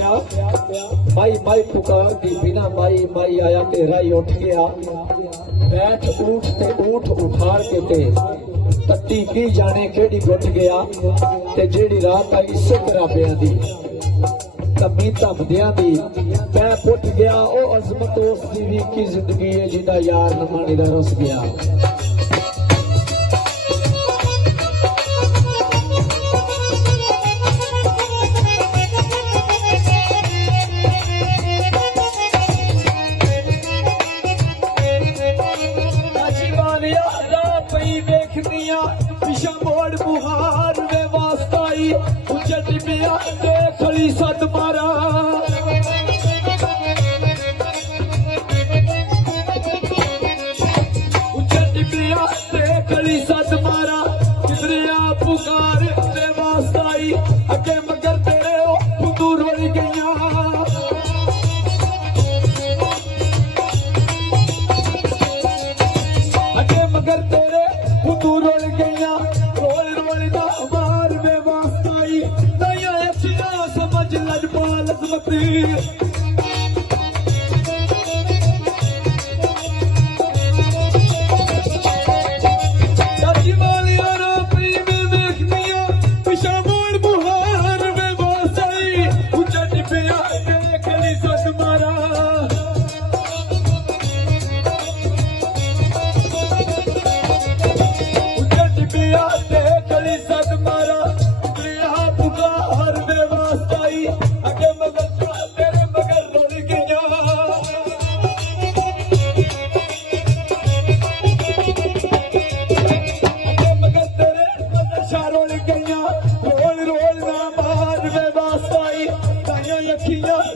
आख्या माई माई पुकार दी बिना माई माई आया ते राई उठ गया। बैठ ऊठ ते ऊठ उठार के ते तत्ती की जाने केड़ी गुट गया। ते जेड़ी रात आई सिख राबिया दी तमी धमदिया दी मैं पुट गया। ओ अजमत उस दी भी की जिंदगी है जिंदा यार नमाने दा रस गया। मोड़ बुहार वे वास्ताई उच्चा टिबिया दे खली सद मारा। उच्चा टिबिया दे खली सद मारा किधरे आ पुकार वे वास्ताई अगे मगर तेरे ओ दूर वड़ी गईया। अगे मगर तेरे दूर वड़ी गईया। समझ लजपाल अजमती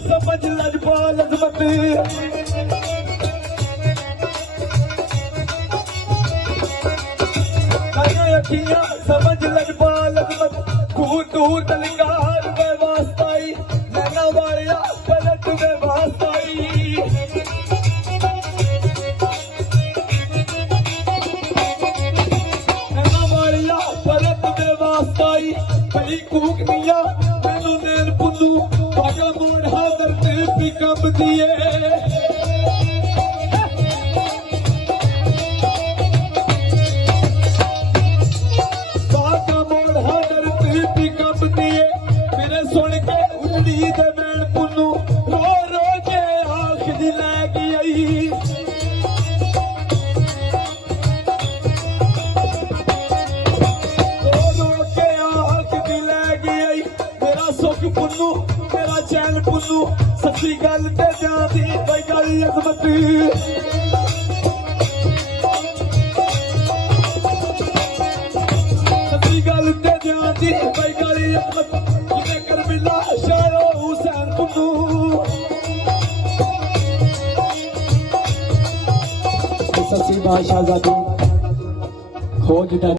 समझ लजपाल अजमती समझ लजपाल अजमत दूर दूर तलंगार में वास्ताई नैना वालिया पलट में वास्ताई। नैना वालिया पलट में वास्ताई कई कूकनिया मैनू नैन पुन्नू पागल मोड़ हादर भी कब दिए। पागल मोड़ हादर भी कब दिए मेरे सुन के उजड़ी दे मैन पुन्नू रो रो के आंख दी लै गई। रो रो के आंख दी लै गई मेरा सुख पुन्नू मेरा चैन पुन्नू सच्ची गल ते जाती भाई गली अजमती। सच्ची गल ते जाती भाई गली अजमत जिन्हें कर मिला शायरो हुसैन पुन्नू। सच्ची बादशाहजादी खोज